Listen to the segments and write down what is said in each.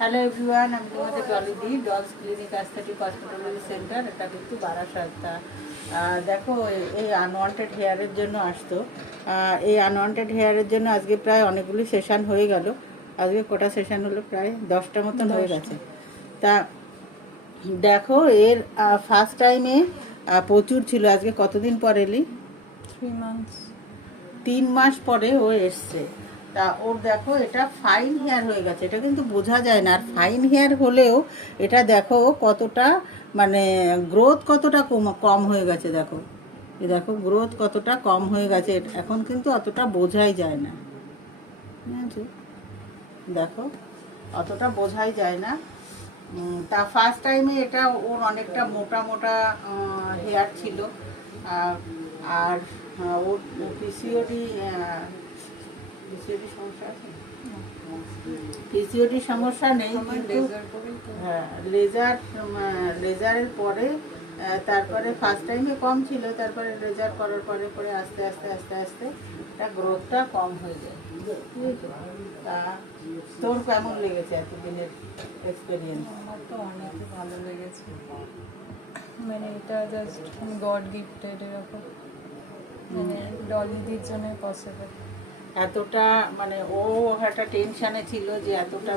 Hello everyone, আমি তোমাদের ডলি দি, Dolls clinic aesthetic hospital centre. এটা কিন্তু বারাসাতটা। দেখো, এই আনওয়ান্টেড হেয়ারের জন্য আসতো। এই আনওয়ান্টেড হেয়ারের জন্য আজকে প্রায় অনেকগুলি সেশন হয়ে গেল। আজকে কটা সেশন হলো? প্রায় 10টা মতন হয়ে গেছে। তা দেখো, এর ফার্স্ট টাইমে প্রচুর ছিল। আজকে কতদিন পর এলি? 3 months। 3 মাস পরে ও এসছে। তা ওর দেখো, এটা ফাইন হেয়ার হয়ে গেছে। এটা কিন্তু বোঝা যায় না। আর ফাইন হেয়ার হলেও এটা দেখো কতটা, মানে গ্রোথ কতটা কম হয়ে গেছে। দেখো, এ দেখো গ্রোথ কতটা কম হয়ে গেছে। এখন কিন্তু অতটা বোঝাই যায় না। ঠিক আছে, দেখো অতটা বোঝাই যায় না। তা ফার্স্ট টাইমে এটা ওর অনেকটা মোটা মোটা হেয়ার ছিল। আর ওর পিসিওডি সমস্যা আছে। পিসিওডি সমস্যা নেই, কিন্তু হ্যাঁ, লেজারের পরে তারপরে ফার্স্ট টাইমে কম ছিল, তারপরে লেজার করার পরে পরে আস্তে আস্তে আস্তে আস্তে এটা গ্রোথটা কম হয়ে যায়। তা তোর কেমন লেগেছে এতদিনের এক্সপিরিয়েন্স? আমার তো অনেক ভালো লেগেছে। মানে এটা জাস্ট গড গিফটেড, এরকম মানে ডলিদির জন্য পসিবল। এতটা মানে ও একটা টেনশানে ছিল যে এতটা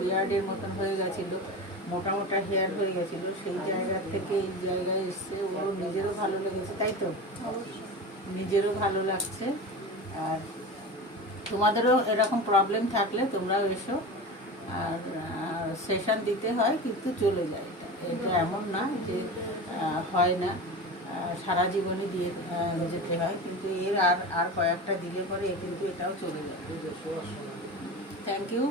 বিয়ার্ডের মতন হয়ে গেছিলো, মোটা মোটা হেয়ার হয়ে গেছিলো। সেই জায়গা থেকে এই জায়গায় এসছে। ওর নিজেরও ভালো লেগেছে, তাই তো? অবশ্যই। নিজেরও ভালো লাগছে। আর তোমাদেরও এরকম প্রবলেম থাকলে তোমরাও এসো। আর সেশন দিতে হয়, কিন্তু চলে যায়। এটা এমন না যে হয় না, সারা জীবনই দিয়ে যেতে হয়। কিন্তু এর আর কয়েকটা দিলে পরে কিন্তু এটাও চলে যায়। Thank you.